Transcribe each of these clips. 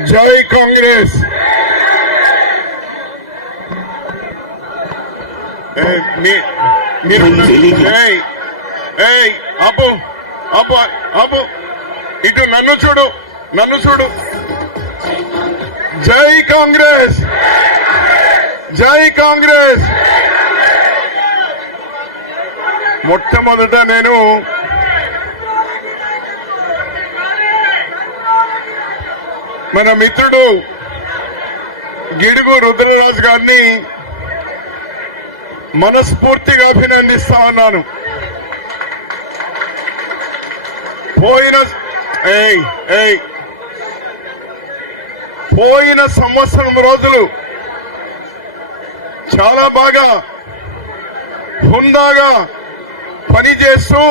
జై కాంగ్రెస్. మీరు ఆపు ఆపు ఆపు ఇటు నన్ను చూడు నన్ను చూడు. జై కాంగ్రెస్. జై కాంగ్రెస్. మొట్టమొదట నేను మన మిత్రుడు గిడుగు రుద్రరాజు గారిని మనస్ఫూర్తిగా అభినందిస్తా ఉన్నాను. పోయిన పోయిన సంవత్సరం రోజులు చాలా బాగా హుందాగా పనిచేస్తూ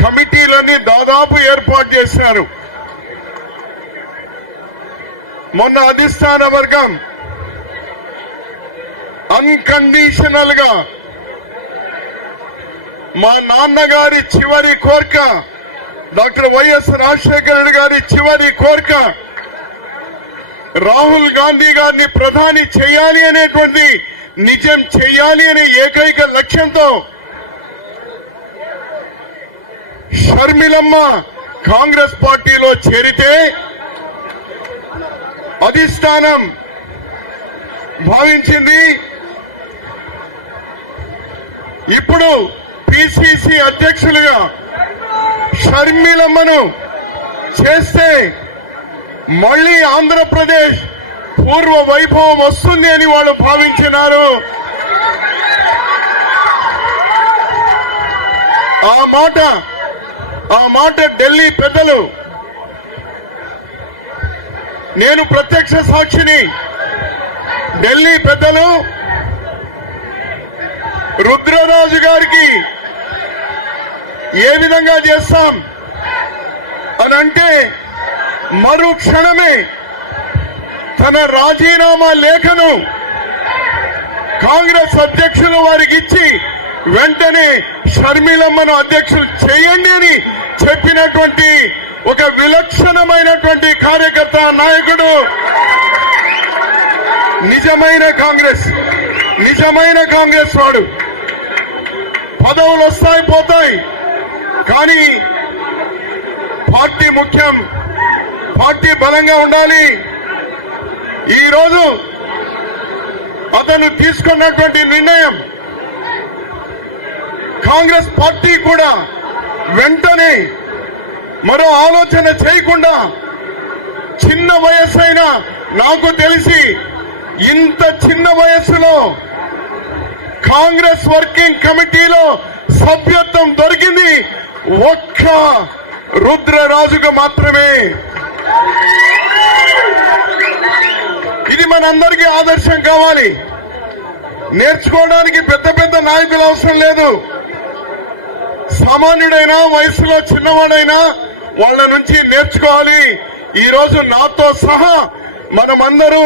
కమిటీలన్నీ దాదాపు ఏర్పాటు చేశారు. మొన్న అధిష్టాన వర్గం అన్కండిషనల్గా మా నాన్నగారి చివరి కోరిక డాక్టర్ వైఎస్ రాజశేఖర రెడ్డి గారి చివరి కోరిక రాహుల్ గాంధీ గారిని ప్రధాని చేయాలి అనేటువంటి నిజం చేయాలి అనే ఏకైక లక్ష్యంతో షర్మిలమ్మ కాంగ్రెస్ పార్టీలో చేరితే అధిష్టానం భావించింది. ఇప్పుడు పిసిసి అధ్యక్షులుగా షర్మిలమ్మను చేస్తే మళ్ళీ ఆంధ్రప్రదేశ్ పూర్వ వైభవం వస్తుంది అని వాళ్ళు భావించినారు. ఆ మాట ఆ మాట ఢిల్లీ పెద్దలు నేను ప్రత్యక్ష సాక్షిని. ఢిల్లీ పెద్దలు రుద్రరాజు గారికి ఏ విధంగా చేస్తాం అని అంటే మరు క్షణమే తన రాజీనామా లేఖను కాంగ్రెస్ అధ్యక్షులు వారికి ఇచ్చి వెంటనే షర్మిలమ్మను అధ్యక్షులు చేయండి అని చెప్పినటువంటి ఒక విలక్షణమైనటువంటి కార్యకర్త నాయకుడు. నిజమైన కాంగ్రెస్. నిజమైన కాంగ్రెస్ వాడు. పదవులు వస్తాయి పోతాయి. కానీ పార్టీ ముఖ్యం. పార్టీ బలంగా ఉండాలి. ఈరోజు అతను తీసుకున్నటువంటి నిర్ణయం. కాంగ్రెస్ పార్టీ కూడా వెంటనే మరో ఆలోచన చేయకుండా చిన్న వయస్సు అయినా నాకు తెలిసి ఇంత చిన్న వయస్సులో కాంగ్రెస్ వర్కింగ్ కమిటీలో సభ్యత్వం దొరికింది ఒక్క రుద్రరాజుకు మాత్రమే. ఇది మనందరికీ ఆదర్శం కావాలి. నేర్చుకోవడానికి పెద్ద పెద్ద నాయకులు అవసరం లేదు. సామాన్యుడైనా వయసులో చిన్నవాడైనా వాళ్ళ నుంచి నేర్చుకోవాలి. ఈ రోజు నాతో సహా మనమందరూ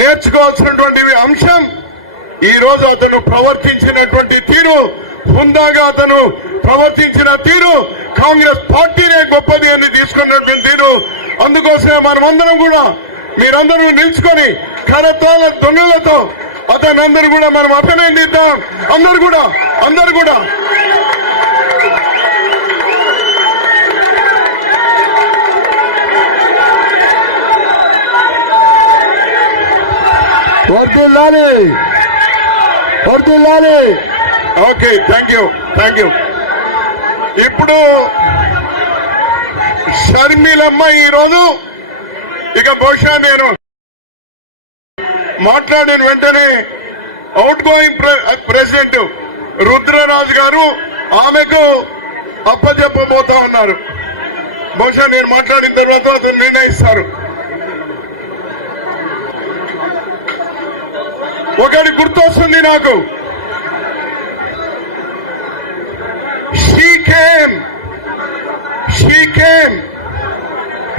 నేర్చుకోవాల్సినటువంటి అంశం. ఈ రోజు అతను ప్రవర్తించినటువంటి తీరు హుందాగా అతను ప్రవర్తించిన తీరు కాంగ్రెస్ పార్టీనే గొప్పది అని తీసుకున్నటువంటి తీరు. అందుకోసమే మనమందరం కూడా మీరందరూ నిల్చుకొని కరతాల తొన్నులతో అతనందరూ కూడా మనం అభినందిద్దాం. అందరు కూడా అందరు కూడా. వర్దిల్లాలి వర్దిల్లాలి okay thank you thank you ఇప్పుడు షర్మిలమ్మ ఈరోజు ఇక బహుశా నేను మాట్లాడిన వెంటనే అవుట్ గోయింగ్ ప్రెసిడెంట్ రుద్రరాజు గారు ఆమెకు అప్పచెప్పబోతా ఉన్నారు. బహుశా నేను మాట్లాడిన తర్వాత అతను నిర్ణయిస్తారు. ఒకటి గుర్తొస్తుంది నాకు. She came,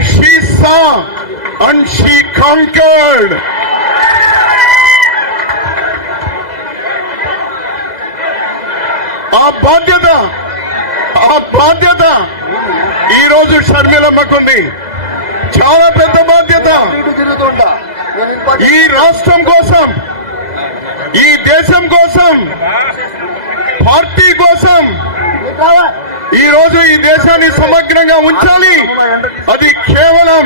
she saw, and she conquered. ఆ బాధ్యత ఆ బాధ్యత ఈ రోజు షర్మిలమ్మకుంది. చాలా పెద్ద బాధ్యత. ఈ రాష్ట్రం కోసం ఈ దేశం కోసం పార్టీ కోసం ఈ రోజు ఈ దేశాన్ని సమగ్రంగా ఉంచాలి. అది కేవలం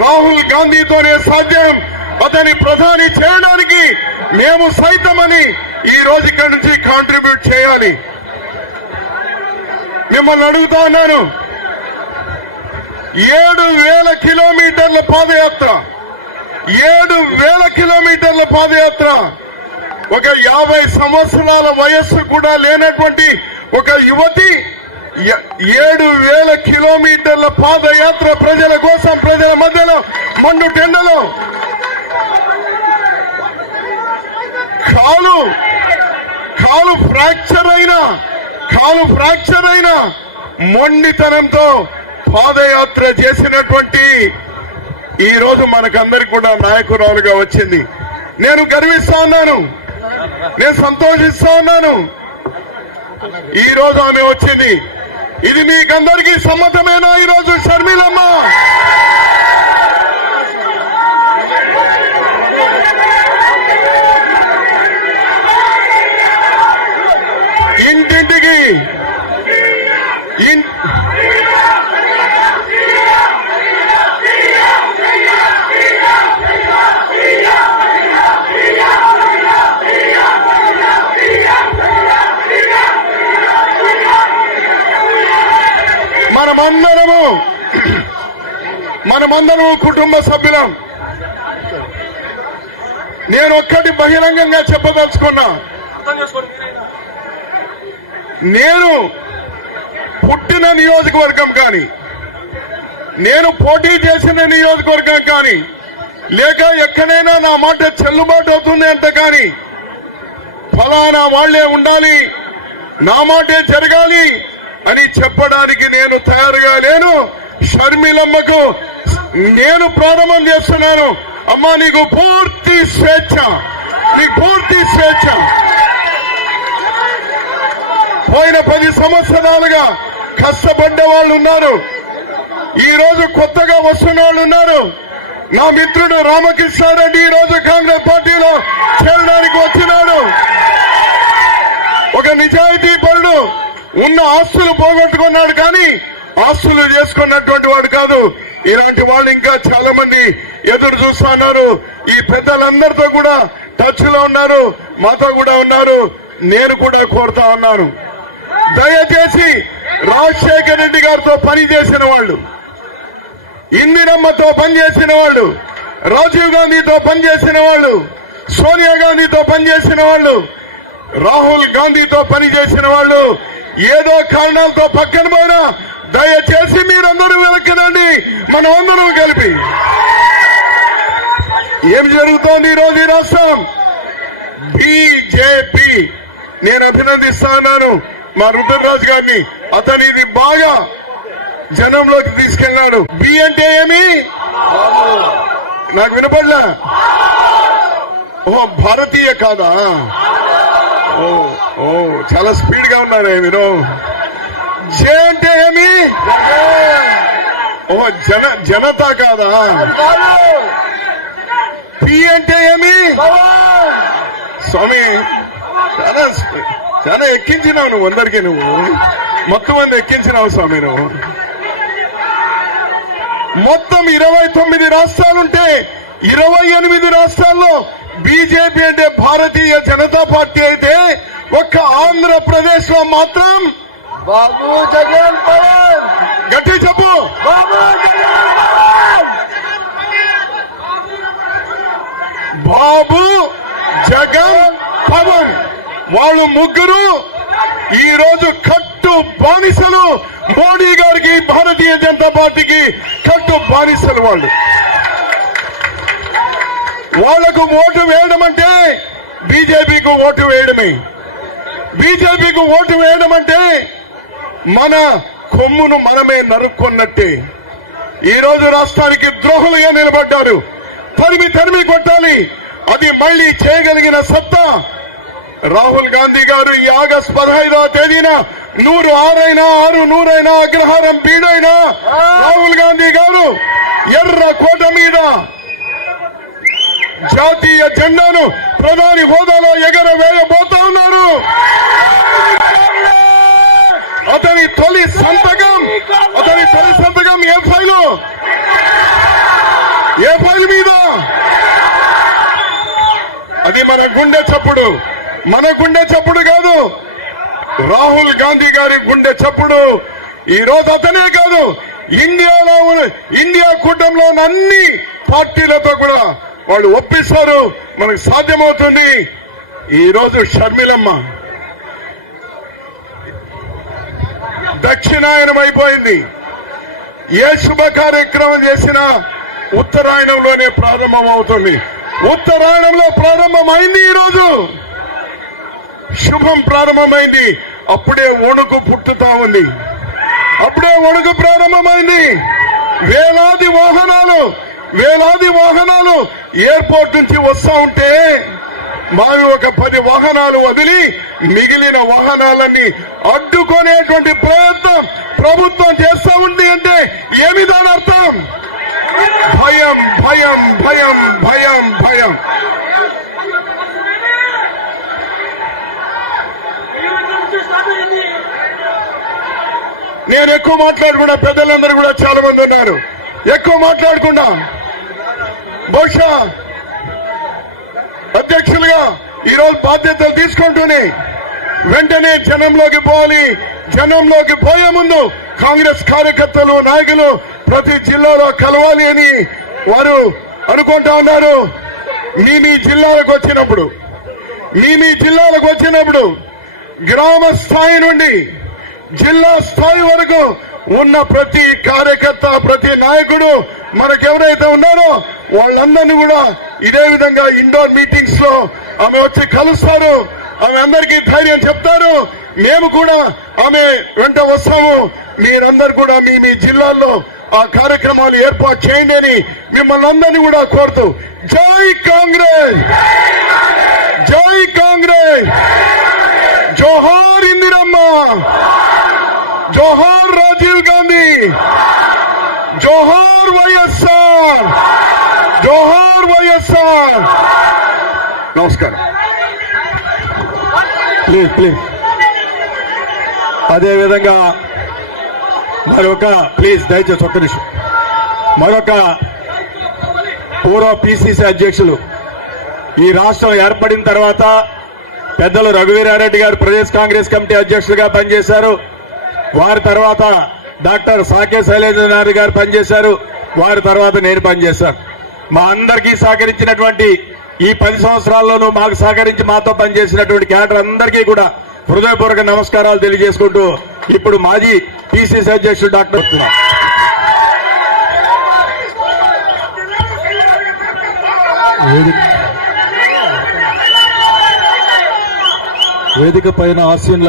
రాహుల్ గాంధీతోనే సాధ్యం. అతని ప్రధాని చేయడానికి మేము సైతమని ఈ రోజు ఇక్కడి నుంచి కాంట్రిబ్యూట్ చేయాలి. మిమ్మల్ని అడుగుతా ఉన్నాను. ఏడు వేల కిలోమీటర్ల పాదయాత్ర. ఏడు వేల కిలోమీటర్ల పాదయాత్ర. ఒక యాభై సంవత్సరాల వయస్సు కూడా లేనటువంటి ఒక యువతి ఏడు వేల కిలోమీటర్ల పాదయాత్ర ప్రజల కోసం ప్రజల మధ్యలో మండు టెండలో. కాలు కాలు ఫ్రాక్చర్ అయినా కాలు ఫ్రాక్చర్ అయినా మొండితనంతో పాదయాత్ర చేసినటువంటి ఈ రోజు మనకందరికి కూడా నాయకురాలుగా వచ్చింది. నేను గర్విస్తా ఉన్నాను. నేను సంతోషిస్తా ఉన్నాను ఈ రోజు ఆమె వచ్చింది. ఇది మీకందరికీ సమ్మతమేనా ఈ రోజు షర్మిలమ్మ? ఇంటింటికి మనమందరము మనమందరము కుటుంబ సభ్యులం. నేను ఒక్కటి బహిరంగంగా చెప్పదలుచుకున్నా. నేను పుట్టిన నియోజకవర్గం కానీ నేను పోటీ చేసిన నియోజకవర్గం కానీ లేక ఎక్కడైనా నా మాట చెల్లుబాటు అవుతుంది అంట కానీ ఫలానా వాళ్ళే ఉండాలి నా మాటే జరగాలి అని చెప్పడానికి నేను తయారుగా లేను. షర్మిలమ్మకు నేను ప్రారంభం చేస్తున్నాను. అమ్మా నీకు పూర్తి స్వేచ్ఛ. నీకు పూర్తి స్వేచ్ఛ. పోయిన పది సంవత్సరాలుగా కష్టపడ్డ వాళ్ళు ఉన్నారు ఈ రోజు కొత్తగా వస్తున్న వాళ్ళు ఉన్నారు నా మిత్రుడు రామకృష్ణారెడ్డి ఈ రోజు కాంగ్రెస్ పార్టీ ఉన్న ఆస్తులు పోగొట్టుకున్నాడు కానీ ఆస్తులు చేసుకున్నటువంటి వాడు కాదు. ఇలాంటి వాళ్ళు ఇంకా చాలా మంది ఎదురు చూస్తున్నారు ఈ పెద్దలందరితో కూడా టచ్లో ఉన్నారు మాతో కూడా ఉన్నారు. నేను కూడా కోరుతా ఉన్నాను. దయచేసి రాజశేఖర రెడ్డి గారితో పని చేసిన వాళ్ళు ఇందిరమ్మతో పనిచేసిన వాళ్ళు రాజీవ్ గాంధీతో పనిచేసిన వాళ్ళు సోనియా గాంధీతో పనిచేసిన వాళ్ళు రాహుల్ గాంధీతో పనిచేసిన వాళ్ళు ఏదో కారణాలతో పక్కన పోయినా దయచేసి మీరందరూ వెనక్కనండి మనం అందరం కలిపి. ఏం జరుగుతోంది ఈరోజు ఈ రాష్ట్రం? బీజేపీ నేను అభినందిస్తా ఉన్నాను మా రుద్రరాజు గారిని. అతను ఇది బాగా జనంలోకి తీసుకెళ్ళాడు. బి అంటే ఏమి? నాకు వినపడలా? ఓ భారతీయ కాదా? ఓ ఓ చాలా స్పీడ్గా ఉన్నారు మీరు జే అంటే ఏమి? ఓ జన జనతా కాదా? పి అంటే ఏమి? స్వామి చాలా చాలా ఎక్కించినావు నువ్వు అందరికీ నువ్వు. మొత్తం మంది ఎక్కించినావు స్వామి నువ్వు. మొత్తం ఇరవై తొమ్మిది రాష్ట్రాలుంటే ఇరవై ఎనిమిది రాష్ట్రాల్లో బీజేపీ అంటే భారతీయ జనతా పార్టీ అయితే ఒక్క ఆంధ్రప్రదేశ్లో మాత్రం బాబు జగన్ పవన్! గట్టి చెప్పు! బాబు జగన్ పవన్! బాబు జగన్ పవన్! వాళ్ళు ముగ్గురు ఈ రోజు కట్టు బానిసలు మోడీ గారికి భారతీయ జనతా పార్టీకి కట్టు బానిసలు వాళ్ళు. వాళ్ళకు ఓటు వేయడం అంటే బీజేపీకి ఓటు వేయడమే. బీజేపీకి ఓటు వేయడం అంటే మన కొమ్మును మనమే నరుక్కున్నట్టే. ఈ రోజు రాష్ట్రానికి ద్రోహులుగా నిలబడ్డారు. తరిమి తరిమి కొట్టాలి. అది మళ్ళీ చేయగలిగిన సత్తా. రాహుల్ గాంధీ గారు ఈ ఆగస్ట్ పదహైదవ తేదీన నూరు ఆరైనా ఆరు నూరైనా అగ్రహారం బీడైనా రాహుల్ గాంధీ గారు ఎర్ర కోట మీద జాతీయ జెండాను ప్రధాని హోదాలో ఎగరవేయబోతా ఉన్నారు. అతని తొలి సంతకం అతని తొలి సంతకం ఏ ఫైలు? ఏ ఫైల్ మీద? అది మన గుండె చప్పుడు. మన గుండె చప్పుడు కాదు. రాహుల్ గాంధీ గారి గుండె చప్పుడు. ఈ రోజు అతనే కాదు. ఇండియాలో ఇండియా కూటమిలో ఉన్న అన్ని పార్టీలతో కూడా వాళ్ళు ఒప్పిస్తారు మనకు సాధ్యమవుతుంది. ఈ రోజు షర్మిలమ్మ. దక్షిణాయనం అయిపోయింది. ఏ శుభ కార్యక్రమం చేసినా ఉత్తరాయణంలోనే ప్రారంభం అవుతుంది ఉత్తరాయణంలో ప్రారంభమైంది ఈ రోజు శుభం ప్రారంభమైంది. అప్పుడే వణుకు పుట్టుతా ఉంది. అప్పుడే వణుకు ప్రారంభమైంది. వేలాది వాహనాలు వేలాది వాహనాలు ఎయిర్పోర్ట్ నుంచి వస్తా ఉంటే మావి ఒక పది వాహనాలు వదిలి మిగిలిన వాహనాలన్నీ అడ్డుకునేటువంటి ప్రయత్నం ప్రభుత్వం చేస్తా ఉంది అంటే ఏమి దాని అర్థం? భయం భయం భయం భయం భయం. నేను ఎక్కువ మాట్లాడకుండా పెద్దలందరూ కూడా చాలా మంది ఉన్నారు. ఎక్కువ మాట్లాడకుండా బహుశా అధ్యక్షులుగా ఈరోజు బాధ్యతలు తీసుకుంటూనే వెంటనే జనంలోకి పోవాలి. జనంలోకి పోయే ముందు కాంగ్రెస్ కార్యకర్తలు నాయకులు ప్రతి జిల్లాలో కలవాలి అని వారు అనుకుంటా ఉన్నారు. మీ మీ జిల్లాలకు వచ్చినప్పుడు మీ మీ జిల్లాలకు వచ్చినప్పుడు గ్రామ స్థాయి నుండి జిల్లా స్థాయి వరకు ఉన్న ప్రతి కార్యకర్త ప్రతి నాయకుడు మనకెవరైతే ఉన్నారో వాళ్ళందరినీ కూడా ఇదే విధంగా ఇండోర్ మీటింగ్స్లో ఆమె వచ్చి కలుస్తారు. ఆమె అందరికీ ధైర్యం చెప్తారు. మేము కూడా ఆమె వెంట వస్తాము. మీరందరూ కూడా మీ మీ జిల్లాల్లో ఆ కార్యక్రమాలు ఏర్పాటు చేయండి అని మిమ్మల్ని అందరినీ కూడా కోరుతూ జై కాంగ్రెస్! జై కాంగ్రెస్! జోహార్ ఇందిరమ్మ! జోహార్ రాజీవ్ గాంధీ! జోహార్ వైఎస్ఆర్! జోహార్ వైఎస్ఆర్. నమస్కారం. Please please. అదేవిధంగా మరొక ప్లీజ్ దయచేసి ఒక్క నిమిషం. మరొక పూర్వ పిసిసి అధ్యక్షులు ఈ రాష్ట్రం ఏర్పడిన తర్వాత పెద్దలు రఘువీరారెడ్డి గారు ప్రదేశ్ కాంగ్రెస్ కమిటీ అధ్యక్షులుగా పనిచేశారు. వారి తర్వాత డాక్టర్ సాకే శైలేంద్రనాథ్ గారు పనిచేశారు. వారి తర్వాత నేను పనిచేశాను. మా అందరికీ సహకరించినటువంటి ఈ పది సంవత్సరాల్లోనూ మాకు సహకరించి మాతో పనిచేసినటువంటి క్యాడర్ అందరికీ కూడా హృదయపూర్వక నమస్కారాలు తెలియజేసుకుంటూ ఇప్పుడు మాజీ పిసిసి అధ్యక్షుడు డాక్టర్ వస్తున్నా. వేదిక పైన ఆశీనుల